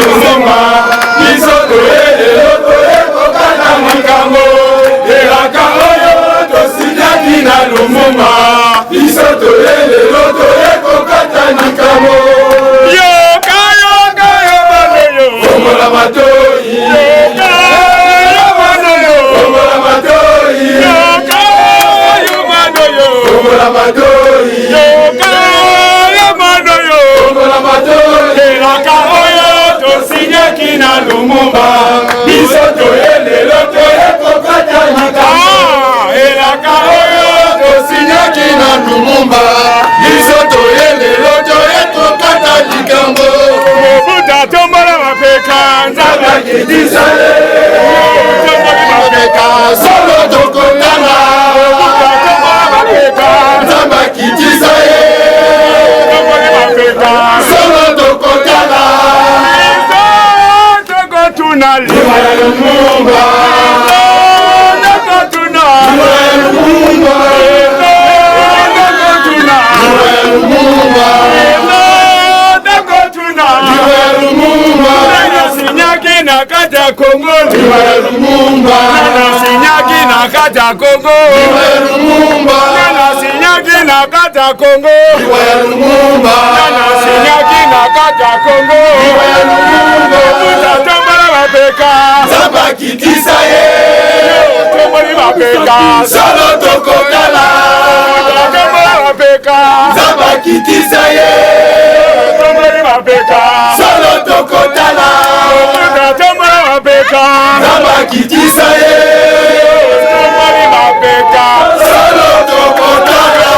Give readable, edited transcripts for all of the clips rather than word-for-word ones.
Lumumba, Bisoto Loto Ekokata Makambo, Elaka Oyo Tosinyaki na Lumumba, Bisoto Loto Ekokata Makambo. Yoka yoka yoka Kongola Matoi, yoka Kongola Matoi, yoka Kongola Matoi, yoka Kongola Matoi, Elaka Oyo Tosinyaki na Lumumba, Bisoto Loto Ekokata Makambo, Elaka Oyo Tosinyaki na Lumumba, Bisoto Loto Ekokata Makambo. Mobuta tombola mapeka nzaba kidisale, tombola mapeka solo tokotana. Mobuta tombola mapeka nzaba kidisale, tombola mapeka solo tokotana. Tokotuna liwa ya Lumumba, tokotuna liwa ya Lumumba, tokotuna liwa ya Lumumba. Sinyaki na kata Kongo, Lumumba. Sinyaki na kata Kongo, Lumumba. Sinyaki na kata Kongo, Lumumba. Sinyaki na kata Kongo, Lumumba. Tombola mapeka, Zamba kitisa ye. Tombola mapeka, solo tokotala. Tombola mapeka, Zamba kitisa ye. Tombola mapeka, solo tokotala. Tombola mapeka, Zamba kitisa ye. Tombola mapeka, solo tokotala.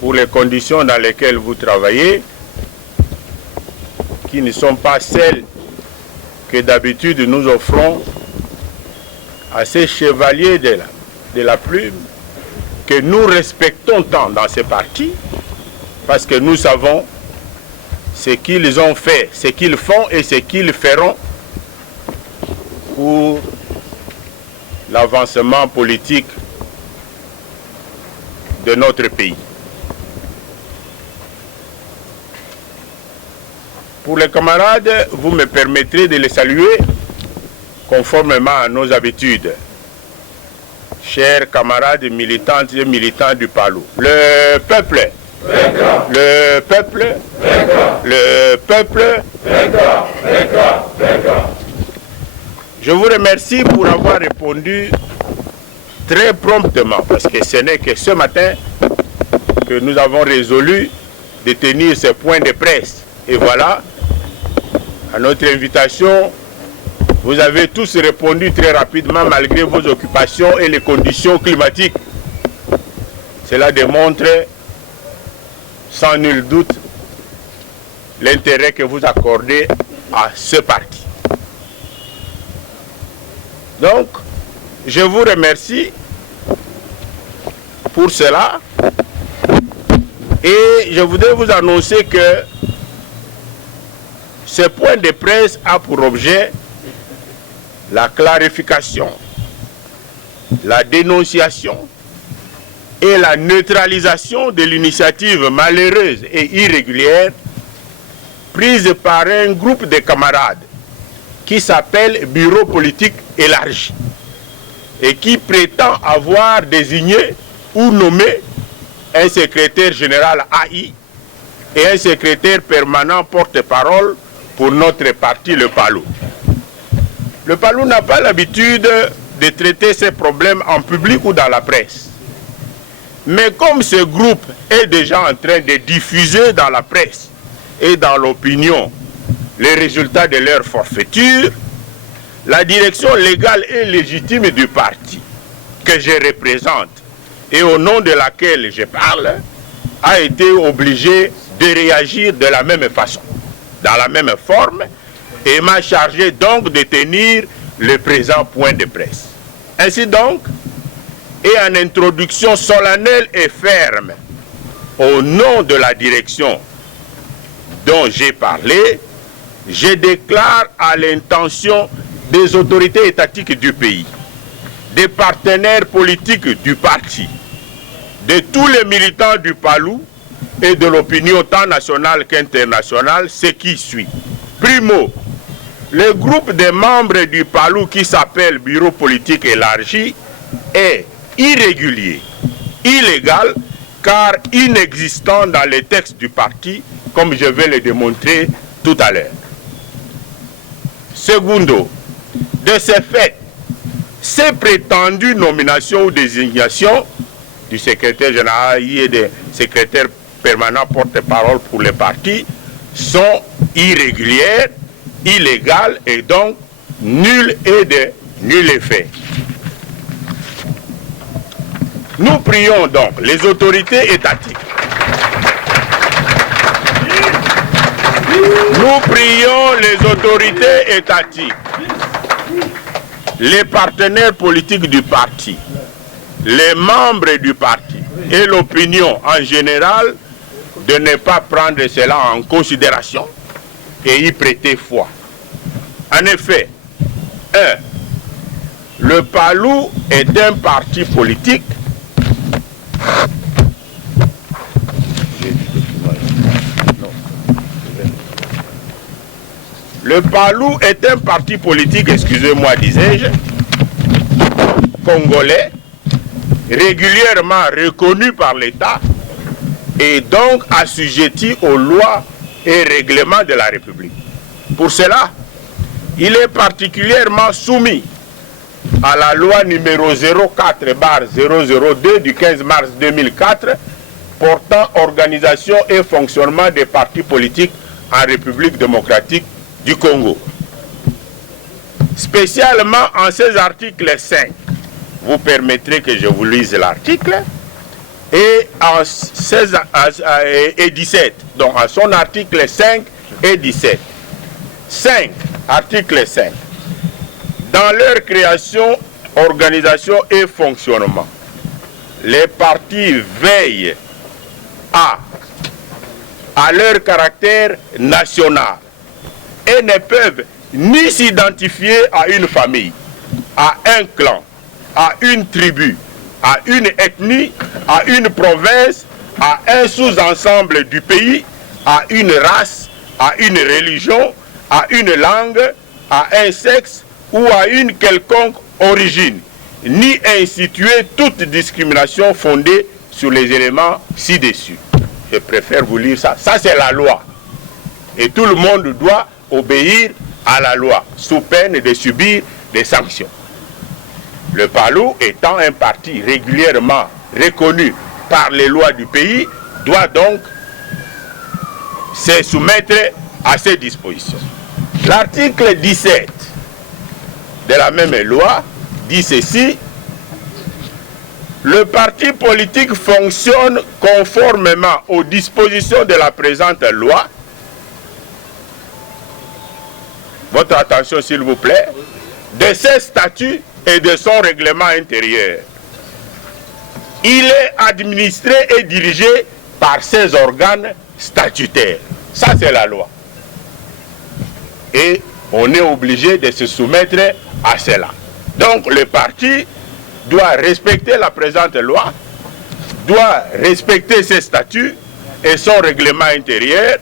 Pour les conditions dans lesquelles vous travaillez, qui ne sont pas celles que d'habitude nous offrons à ces chevaliers de la plume, que nous respectons tant dans ces partis, parce que nous savons ce qu'ils ont fait, ce qu'ils font et ce qu'ils feront pour l'avancement politique de notre pays. Pour les camarades, vous me permettrez de les saluer conformément à nos habitudes. Chers camarades militantes et militants du Palou, le peuple, le peuple, le peuple, je vous remercie pour avoir répondu très promptement, parce que ce n'est que ce matin que nous avons résolu de tenir ce point de presse. Et voilà, à notre invitation, vous avez tous répondu très rapidement malgré vos occupations et les conditions climatiques. Cela démontre sans nul doute l'intérêt que vous accordez à ce parti. Donc, je vous remercie pour cela et je voudrais vous annoncer que ce point de presse a pour objet la clarification, la dénonciation et la neutralisation de l'initiative malheureuse et irrégulière prise par un groupe de camarades qui s'appelle Bureau politique élargi et qui prétend avoir désigné ou nommé un secrétaire général AI et un secrétaire permanent porte-parole pour notre parti, le Palou. Le Palou n'a pas l'habitude de traiter ces problèmes en public ou dans la presse. Mais comme ce groupe est déjà en train de diffuser dans la presse et dans l'opinion les résultats de leur forfaiture, la direction légale et légitime du parti que je représente et au nom de laquelle je parle a été obligée de réagir de la même façon, dans la même forme, et m'a chargé donc de tenir le présent point de presse. Ainsi donc, et en introduction solennelle et ferme, au nom de la direction dont j'ai parlé, je déclare à l'intention des autorités étatiques du pays, des partenaires politiques du parti, de tous les militants du PALU et de l'opinion tant nationale qu'internationale ce qui suit. Primo, le groupe des membres du PALU qui s'appelle Bureau politique élargi est irrégulier, illégal, car inexistant dans les textes du parti, comme je vais le démontrer tout à l'heure. Secondo, de ce fait, ces prétendues nominations ou désignations du secrétaire général et des secrétaires permanents porte-parole pour les partis sont irrégulières, illégales et donc nulles et de nul effet. Nous prions donc les autorités étatiques. Nous prions les autorités étatiques, les partenaires politiques du parti, les membres du parti et l'opinion en général de ne pas prendre cela en considération et y prêter foi. En effet, 1. Le PALU est un parti politique Le PALU est un parti politique, excusez-moi, disais-je, congolais, régulièrement reconnu par l'État et donc assujetti aux lois et règlements de la République. Pour cela, il est particulièrement soumis à la loi numéro 04/002 du 15 mars 2004 portant organisation et fonctionnement des partis politiques en République démocratique du Congo. Spécialement en ces articles 5, vous permettrez que je vous lise l'article, et en 16 et 17, donc en son article 5 et 17. 5, article 5. Dans leur création, organisation et fonctionnement, les partis veillent à leur caractère national et ne peuvent ni s'identifier à une famille, à un clan, à une tribu, à une ethnie, à une province, à un sous-ensemble du pays, à une race, à une religion, à une langue, à un sexe ou à une quelconque origine, ni instituer toute discrimination fondée sur les éléments ci-dessus. Je préfère vous lire ça. Ça, c'est la loi. Et tout le monde doit obéir à la loi, sous peine de subir des sanctions. Le PALU, étant un parti régulièrement reconnu par les lois du pays, doit donc se soumettre à ces dispositions. L'article 17 de la même loi dit ceci: le parti politique fonctionne conformément aux dispositions de la présente loi. Votre attention s'il vous plaît, de ses statuts et de son règlement intérieur. Il est administré et dirigé par ses organes statutaires. Ça, c'est la loi. Et on est obligé de se soumettre à cela. Donc, le parti doit respecter la présente loi, doit respecter ses statuts et son règlement intérieur,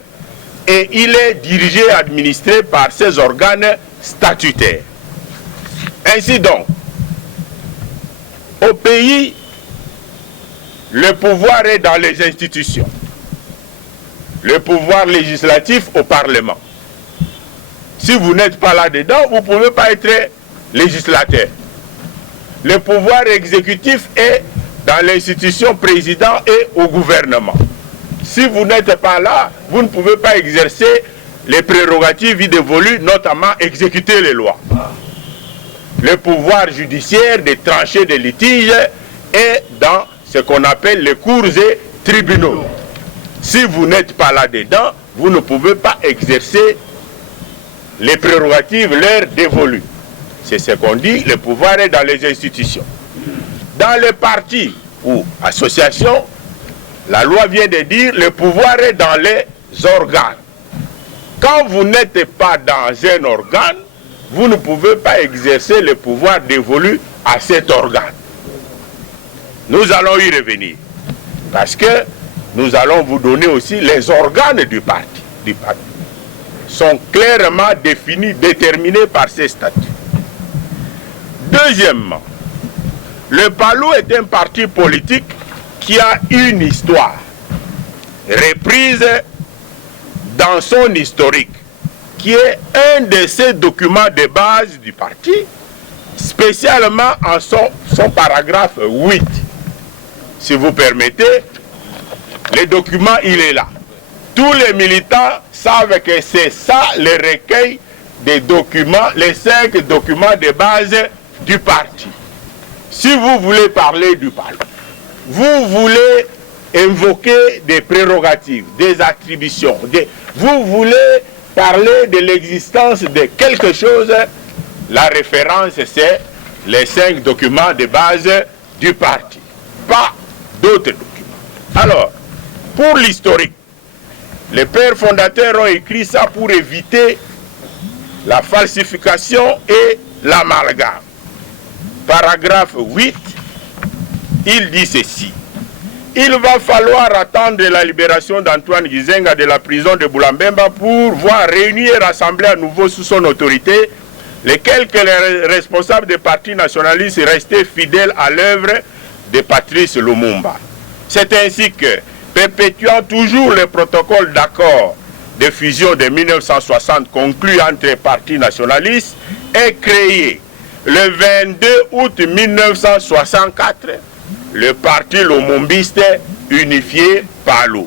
et il est dirigé et administré par ses organes statutaires. Ainsi donc, au pays, le pouvoir est dans les institutions. Le pouvoir législatif au Parlement. Si vous n'êtes pas là-dedans, vous ne pouvez pas être législateur. Le pouvoir exécutif est dans l'institution président et au gouvernement. Si vous n'êtes pas là, vous ne pouvez pas exercer les prérogatives dévolues, notamment exécuter les lois. Le pouvoir judiciaire de trancher des litiges est dans ce qu'on appelle les cours et tribunaux. Si vous n'êtes pas là-dedans, vous ne pouvez pas exercer les prérogatives leur dévolues. C'est ce qu'on dit, le pouvoir est dans les institutions. Dans les partis ou associations, la loi vient de dire le pouvoir est dans les organes. Quand vous n'êtes pas dans un organe, vous ne pouvez pas exercer le pouvoir dévolu à cet organe. Nous allons y revenir. Parce que nous allons vous donner aussi les organes du parti. Sont clairement définis, déterminés par ces statuts. Deuxièmement, le PALU est un parti politique qui a une histoire reprise dans son historique, qui est un de ces documents de base du parti, spécialement en son paragraphe 8. Si vous permettez, le document, il est là. Tous les militants savent que c'est ça le recueil des documents, les 5 documents de base du parti. Si vous voulez parler du PALU, vous voulez invoquer des prérogatives, des attributions, vous voulez parler de l'existence de quelque chose, la référence c'est les 5 documents de base du parti, pas d'autres documents. Alors, pour l'historique, les pères fondateurs ont écrit ça pour éviter la falsification et l'amalgame. Paragraphe 8, il dit ceci. Il va falloir attendre la libération d'Antoine Gizenga de la prison de Boulambemba pour voir réunir et rassembler à nouveau sous son autorité les quelques responsables des partis nationalistes restés fidèles à l'œuvre de Patrice Lumumba. C'est ainsi que, perpétuant toujours le protocole d'accord de fusion de 1960 conclu entre les partis nationalistes, est créé le 22 août 1964 le parti lumumbiste unifié PALU.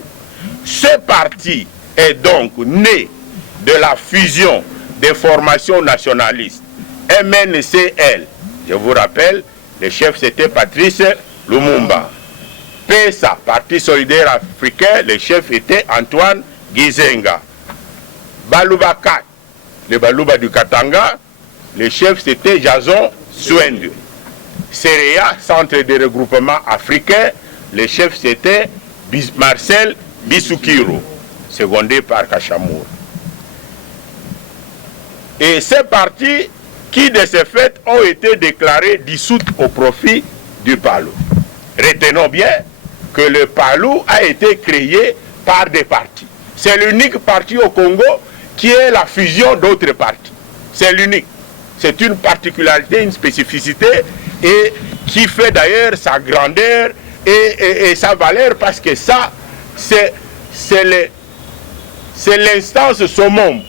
Ce parti est donc né de la fusion des formations nationalistes MNCL. Je vous rappelle, le chef c'était Patrice Lumumba. PESA, Parti solidaire africain, le chef était Antoine Gizenga. Baluba 4, le Baluba du Katanga, le chef c'était Jason Swende. CEREA, Centre de regroupement africain, le chef c'était Marcel Bissoukiro, secondé par Kachamour. Et ces partis qui de ce fait ont été déclarés dissoutes au profit du PALU. Retenons bien que le PALU a été créé par des partis. C'est l'unique parti au Congo qui est la fusion d'autres partis. C'est l'unique. C'est une particularité, une spécificité et qui fait d'ailleurs sa grandeur et sa valeur parce que ça, c'est l'instance summum.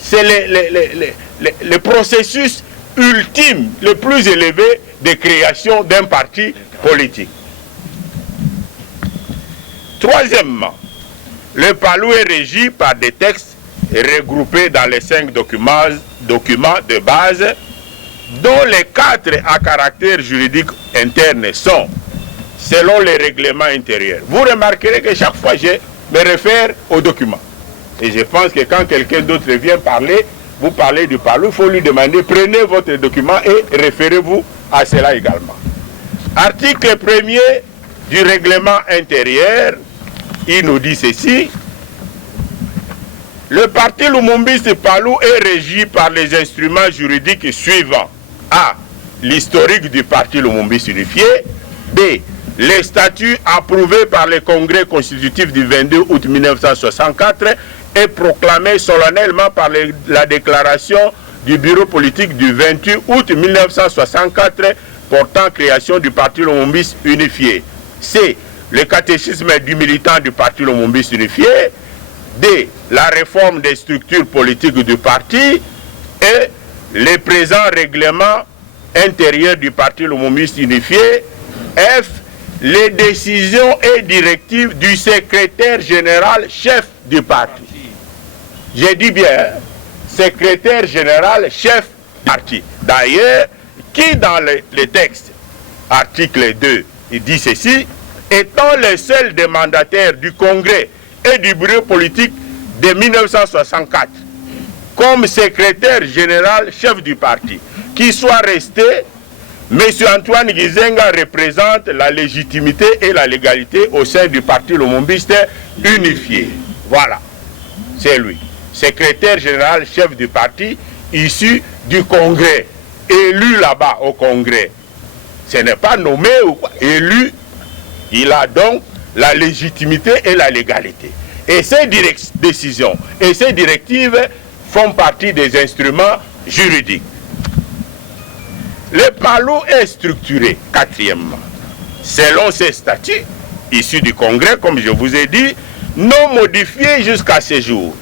C'est le processus ultime, le plus élevé de création d'un parti politique. Troisièmement, le PALU est régi par des textes regroupés dans les 5 documents de base, dont les 4 à caractère juridique interne sont, selon les règlements intérieurs. Vous remarquerez que chaque fois, je me réfère aux documents. Et je pense que quand quelqu'un d'autre vient parler, vous parlez du PALU, il faut lui demander, prenez votre document et référez-vous à cela également. Article 1er du règlement intérieur, il nous dit ceci. Le parti lumumbiste PALU est régi par les instruments juridiques suivants. A. L'historique du parti lumumbiste unifié. B. Les statuts approuvés par le congrès constitutif du 22 août 1964 et proclamés solennellement par la déclaration du bureau politique du 28 août 1964 portant création du parti lumumbiste unifié. C. Le catéchisme du militant du parti lumumbiste unifié. D. La réforme des structures politiques du parti et les présents règlements intérieurs du parti lumumbiste unifié. F. Les décisions et directives du secrétaire général chef du parti. J'ai dit bien, secrétaire général chef du parti. D'ailleurs, qui dans les textes, article 2, il dit ceci, étant le seul des mandataires du congrès et du bureau politique de 1964 comme secrétaire général chef du parti, qui soit resté, M. Antoine Gizenga représente la légitimité et la légalité au sein du parti lumumbiste unifié. Voilà, c'est lui, secrétaire général chef du parti, issu du congrès, élu là-bas au congrès. Ce n'est pas nommé ou quoi, élu. Il a donc la légitimité et la légalité. Et ces décisions et ces directives font partie des instruments juridiques. Le PALU est structuré, quatrièmement, selon ses statuts, issus du Congrès, comme je vous ai dit, non modifiés jusqu'à ce jour.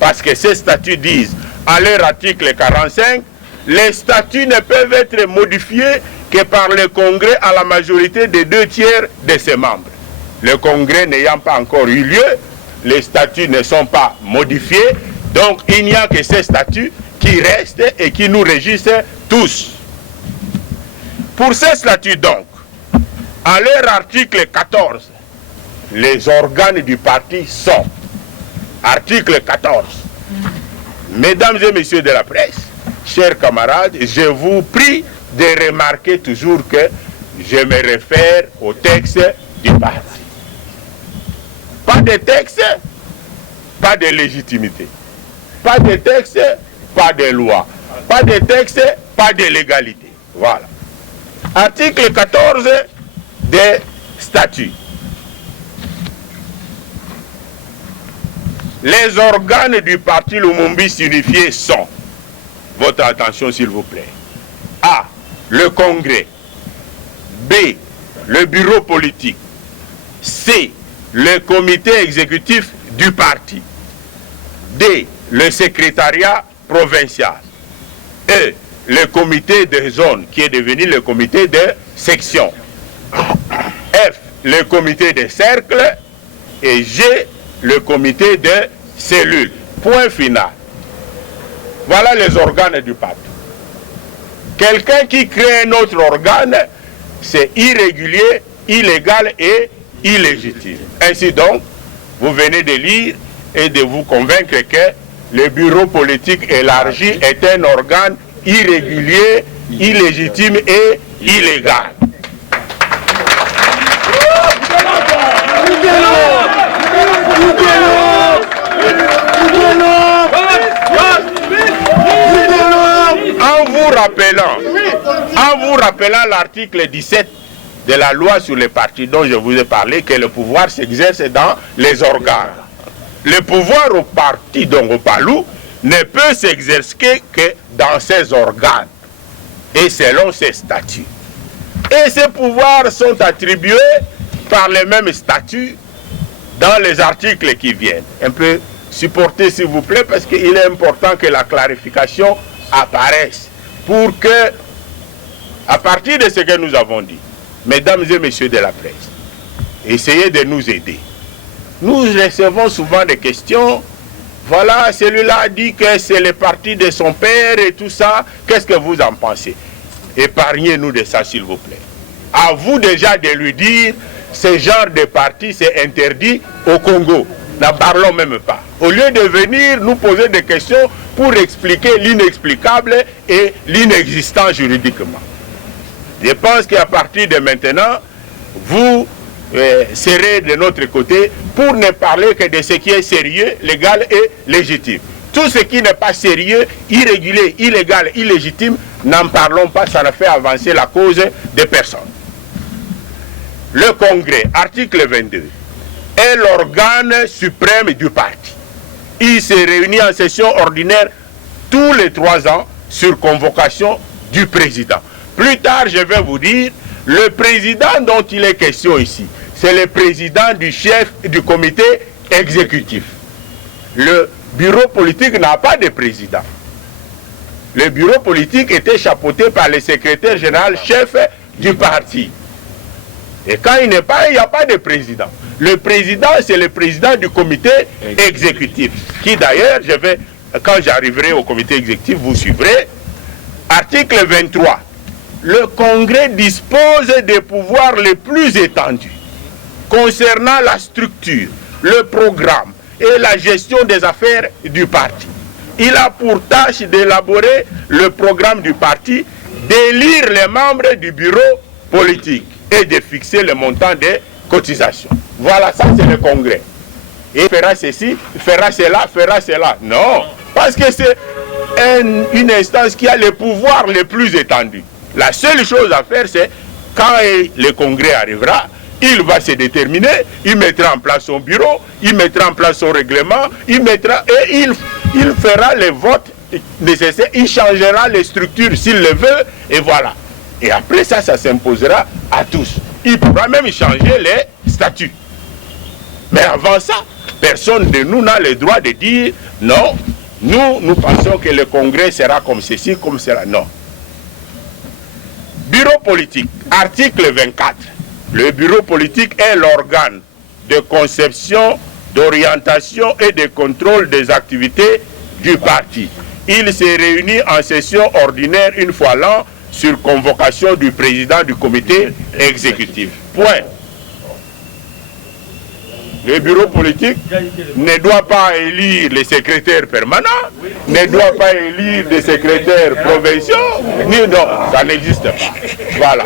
Parce que ces statuts disent, à leur article 45, les statuts ne peuvent être modifiés que par le Congrès à la majorité des 2/3 de ses membres. Le Congrès n'ayant pas encore eu lieu, les statuts ne sont pas modifiés, donc il n'y a que ces statuts qui restent et qui nous régissent tous. Pour ces statuts donc, à leur article 14, les organes du parti sont, article 14, mesdames et messieurs de la presse, chers camarades, je vous prie de remarquer toujours que je me réfère au texte du parti. Pas de texte, pas de légitimité. Pas de texte, pas de loi. Pas de texte, pas de légalité. Voilà. Article 14 des statuts. Les organes du parti Lumumba unifié sont, votre attention s'il vous plaît, A, le Congrès, B, le bureau politique, C, le comité exécutif du parti, D, le secrétariat provincial, E, le comité de zone qui est devenu le comité de section, F, le comité de cercle et G, le comité de cellule. Point final. Voilà les organes du parti. Quelqu'un qui crée un autre organe, c'est irrégulier, illégal et illégitime. Ainsi donc, vous venez de lire et de vous convaincre que le bureau politique élargi est un organe irrégulier, illégitime et illégal. En vous rappelant l'article 17 de la loi sur les partis dont je vous ai parlé, que le pouvoir s'exerce dans les organes. Le pouvoir au parti, donc au PALU, ne peut s'exercer que dans ses organes et selon ses statuts. Et ces pouvoirs sont attribués par les mêmes statuts dans les articles qui viennent. Un peu supporter s'il vous plaît, parce qu'il est important que la clarification apparaisse pour que, à partir de ce que nous avons dit, mesdames et messieurs de la presse, essayez de nous aider. Nous recevons souvent des questions. Voilà, celui-là a dit que c'est le parti de son père et tout ça. Qu'est-ce que vous en pensez? Épargnez-nous de ça, s'il vous plaît. À vous déjà de lui dire, ce genre de parti, c'est interdit au Congo. N'en parlons même pas. Au lieu de venir nous poser des questions pour expliquer l'inexplicable et l'inexistant juridiquement. Je pense qu'à partir de maintenant, vous serez de notre côté pour ne parler que de ce qui est sérieux, légal et légitime. Tout ce qui n'est pas sérieux, irrégulier, illégal, illégitime, n'en parlons pas, ça ne fait avancer la cause de personne. Le Congrès, article 22, est l'organe suprême du parti. Il se réunit en session ordinaire tous les 3 ans sur convocation du président. Plus tard, je vais vous dire, le président dont il est question ici, c'est le président du chef du comité exécutif. Le bureau politique n'a pas de président. Le bureau politique était chapeauté par le secrétaire général chef du parti. Et quand il n'est pas, il n'y a pas de président. Le président, c'est le président du comité exécutif. Qui d'ailleurs, quand j'arriverai au comité exécutif, vous suivrez. Article 23. Le Congrès dispose des pouvoirs les plus étendus concernant la structure, le programme et la gestion des affaires du parti. Il a pour tâche d'élaborer le programme du parti, d'élire les membres du bureau politique et de fixer le montant des cotisations. Voilà, ça c'est le Congrès. Et fera ceci, fera cela, fera cela. Non, parce que c'est une instance qui a les pouvoirs les plus étendus. La seule chose à faire, c'est, quand le Congrès arrivera, il va se déterminer, il mettra en place son bureau, il mettra en place son règlement, il fera les votes nécessaires, il changera les structures s'il le veut, et voilà. Et après ça s'imposera à tous. Il pourra même changer les statuts. Mais avant ça, personne de nous n'a le droit de dire non, nous pensons que le Congrès sera comme ceci, comme cela. Non. Bureau politique, article 24. Le bureau politique est l'organe de conception, d'orientation et de contrôle des activités du parti. Il se réunit en session ordinaire une fois l'an sur convocation du président du comité exécutif. Point. Le bureau politique ne doit pas élire les secrétaires permanents, ne doit pas élire des secrétaires provinciaux, ni non, ça n'existe pas. Voilà.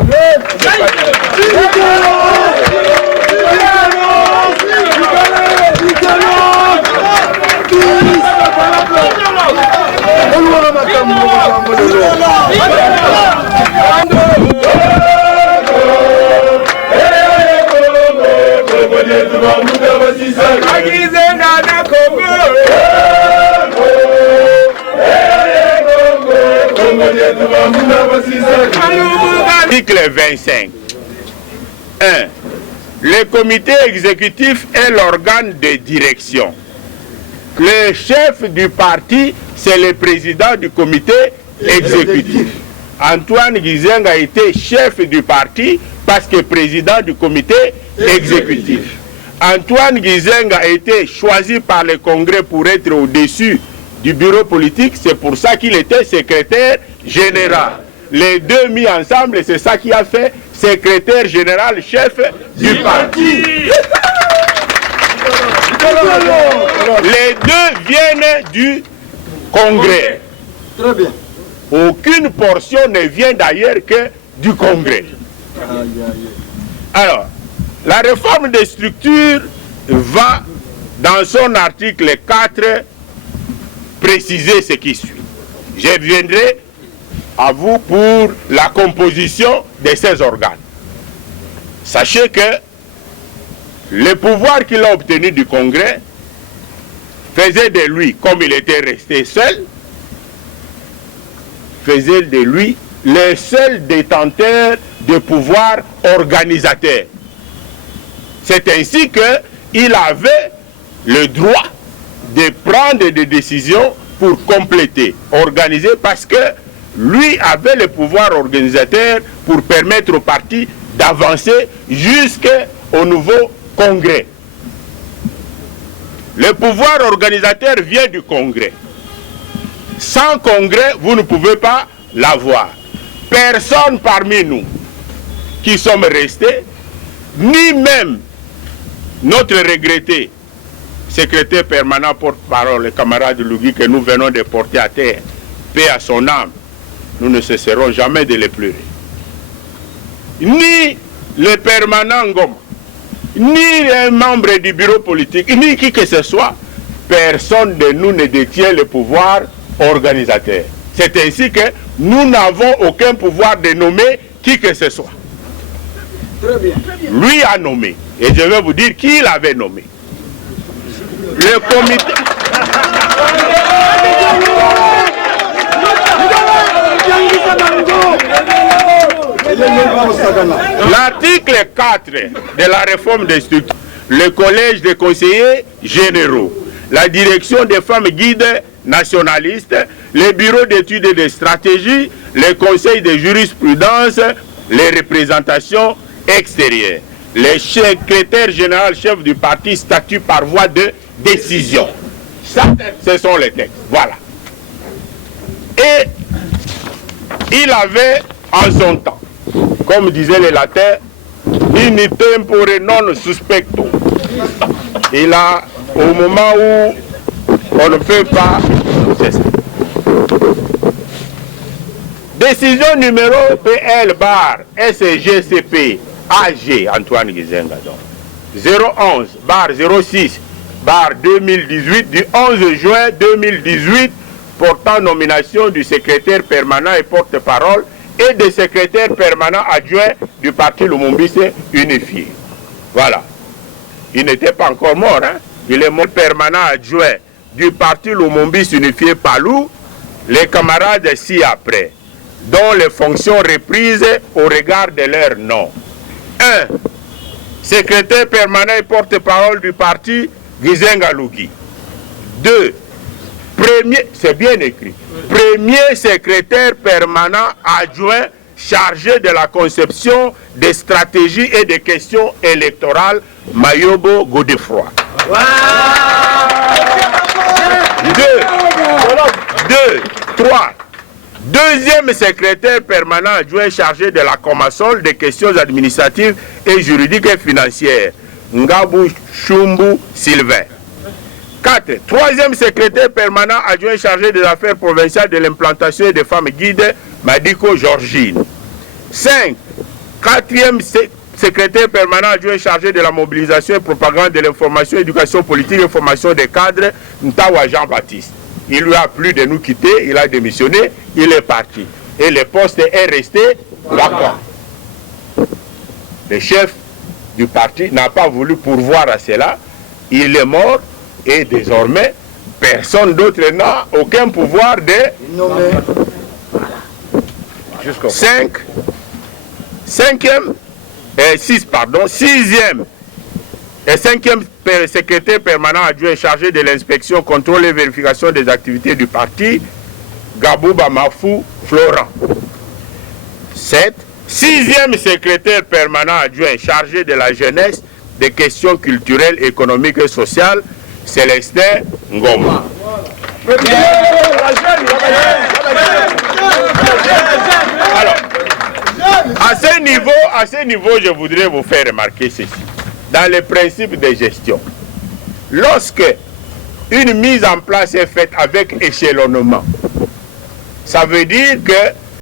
Article 25. 1. Le comité exécutif est l'organe de direction. Le chef du parti, c'est le président du comité exécutif. Antoine Gizenga a été chef du parti parce que président du comité exécutif. Antoine Gizenga a été choisi par le Congrès pour être au-dessus du bureau politique, c'est pour ça qu'il était secrétaire général. Les deux mis ensemble, c'est ça qui a fait secrétaire général chef du parti. Les deux viennent du Congrès. Très bien. Aucune portion ne vient d'ailleurs que du Congrès. Alors, la réforme des structures va, dans son article 4, préciser ce qui suit. Je reviendrai à vous pour la composition de ces organes. Sachez que le pouvoir qu'il a obtenu du Congrès faisait de lui, comme il était resté seul, faisait de lui le seul détenteur de pouvoir organisateur. C'est ainsi qu'il avait le droit de prendre des décisions pour compléter, organiser, parce que lui avait le pouvoir organisateur pour permettre au parti d'avancer jusqu'au nouveau Congrès. Le pouvoir organisateur vient du Congrès. Sans Congrès, vous ne pouvez pas l'avoir. Personne parmi nous qui sommes restés, ni même notre regretté secrétaire permanent porte-parole, le camarade Lugui que nous venons de porter à terre, paix à son âme, nous ne cesserons jamais de le pleurer. Ni le permanent Ngoma, ni les membres du bureau politique, ni qui que ce soit, personne de nous ne détient le pouvoir organisateur. C'est ainsi que nous n'avons aucun pouvoir de nommer qui que ce soit. Très bien. Lui a nommé. Et je vais vous dire qui l'avait nommé. Le comité... L'article 4 de la réforme des structures, le collège des conseillers généraux, la direction des femmes guides nationalistes, les bureaux d'études et de stratégie, les conseils de jurisprudence, les représentations extérieures. Le secrétaire général chef du parti statue par voie de décision. Ça, ce sont les textes. Voilà. Et il avait en son temps, comme disaient les latins, in tempore non suspecto. Il a, au moment où on ne peut pas, c'est ça. Décision numéro PL bar SGCP AG Antoine Gizenga 011 bar 06 bar 2018 du 11 juin 2018 portant nomination du secrétaire permanent et porte-parole et des secrétaires permanents adjoints du parti Lumumbiste unifié. Voilà. Il n'était pas encore mort, hein? Il est mort permanent adjoint du parti Lumumba unifié Palou, les camarades ci-après, dont les fonctions reprises au regard de leur nom. 1. Secrétaire permanent et porte-parole du parti Gizenga Lugi. 2. C'est bien écrit. Premier secrétaire permanent adjoint chargé de la conception des stratégies et des questions électorales, Mayobo Godefroy. 3. Deuxième secrétaire permanent adjoint chargé de la Comasol des questions administratives et juridiques et financières, Ngabou Chumbu Sylvain. 4. Troisième secrétaire permanent adjoint chargé des affaires provinciales de l'implantation et des femmes guides, Madiko Georgine. 5. Quatrième secrétaire permanent adjoint chargé de la mobilisation et propagande de l'information, éducation politique et formation des cadres, Ntawa Jean-Baptiste. Il lui a plu de nous quitter, il a démissionné, il est parti. Et le poste est resté vacant. Le chef du parti n'a pas voulu pourvoir à cela. Il est mort et désormais, personne d'autre n'a aucun pouvoir de nommer. 6e et 5e secrétaire permanent adjoint chargé de l'inspection, contrôle et vérification des activités du parti, Gabouba Mafou Florent. 7. 6e secrétaire permanent adjoint chargé de la jeunesse, des questions culturelles, économiques et sociales, Célestin Ngoma. Alors, à ce niveau, je voudrais vous faire remarquer ceci. Dans les principes de gestion, lorsque une mise en place est faite avec échelonnement, ça veut dire que